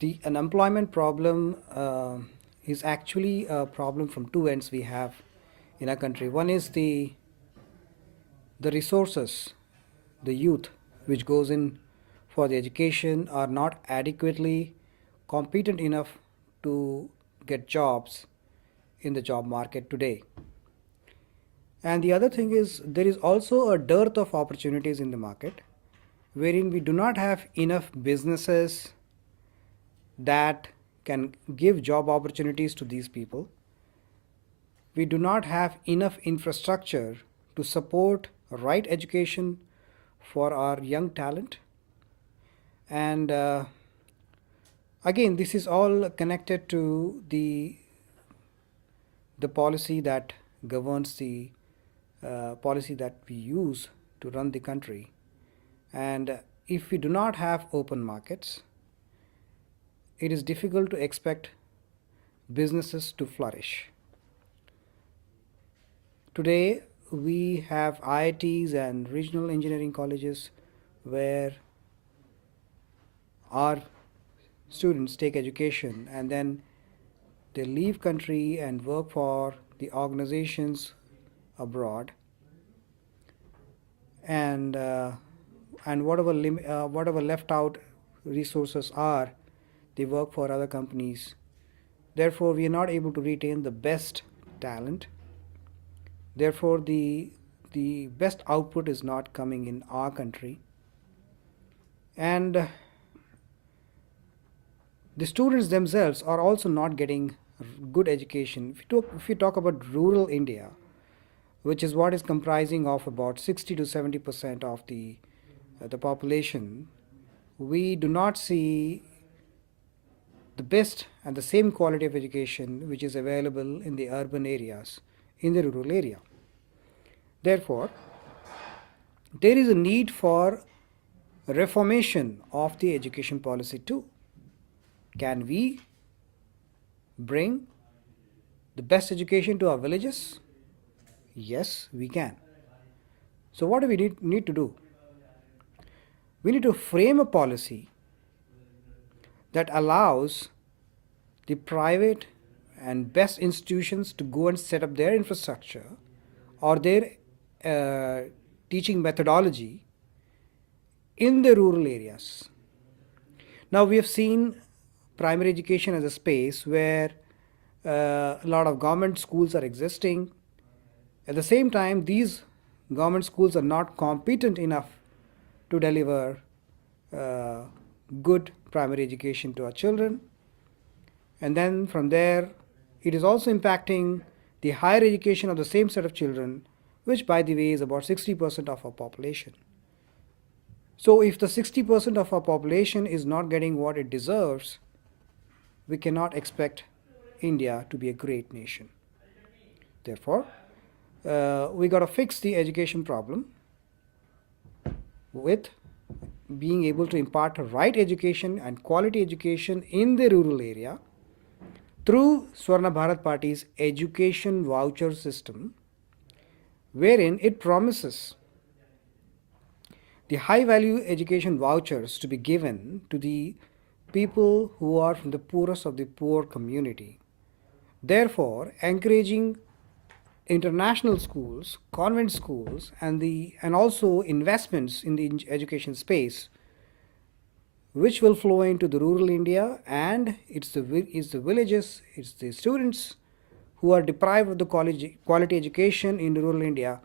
The unemployment problem is actually a problem from two ends we have in our country. One is the resources, the youth which goes in for the education are not adequately competent enough to get jobs in the job market today. And the other thing is there is also a dearth of opportunities in the market wherein we do not have enough businesses that can give job opportunities to these people. We do not have enough infrastructure to support right education for our young talent. And again, this is all connected to the policy that governs the policy that we use to run the country. And if we do not have open markets, it is difficult to expect businesses to flourish. Today, we have IITs and regional engineering colleges where our students take education and then they leave country and work for the organizations abroad, and whatever left out resources are, they work for other companies. Therefore, we are not able to retain the best talent. Therefore, the best output is not coming in our country. And the students themselves are also not getting good education. If you talk about rural India, which is what is comprising of about 60 to 70% of the population, we do not see the best and the same quality of education which is available in the urban areas, in the rural area. Therefore, there is a need for reformation of the education policy too. Can we bring the best education to our villages? Yes, we can. So what do we need to do? We need to frame a policy that allows the private and best institutions to go and set up their infrastructure or their teaching methodology in the rural areas. Now we have seen primary education as a space where a lot of government schools are existing. At the same time, these government schools are not competent enough to deliver good primary education to our children. And then from there, it is also impacting the higher education of the same set of children, which by the way is about 60% of our population. So if the 60% of our population is not getting what it deserves, we cannot expect India to be a great nation. Therefore, we got to fix the education problem with being able to impart right education and quality education in the rural area through Swarna Bharat Party's education voucher system, wherein it promises the high value education vouchers to be given to the people who are from the poorest of the poor community. Therefore, encouraging international schools, convent schools, and also investments in the education space, which will flow into the rural India, and it's the villages, it's the students who are deprived of the quality education in rural India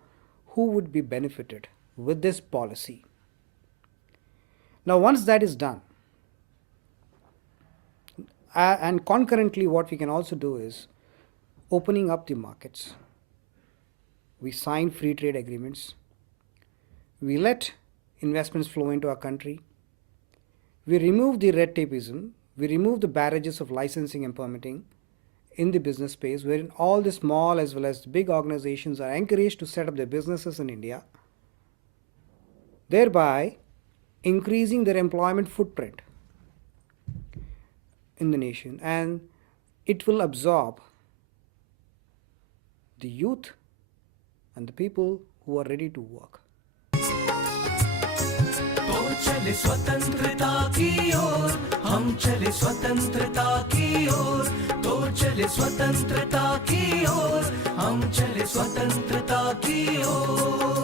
who would be benefited with this policy. Now, once that is done, and concurrently, what we can also do is opening up the markets. We sign free trade agreements. We let investments flow into our country. We remove the red tapeism. We remove the barrages of licensing and permitting in the business space, wherein all the small as well as the big organizations are encouraged to set up their businesses in India, thereby increasing their employment footprint in the nation, and it will absorb the youth and the people who are ready to work. तो चले स्वतंत्रता की ओर हम हम चले स्वतंत्रता की ओर, तो चले स्वतंत्रता की ओर, हम चले स्वतंत्रता की ओर।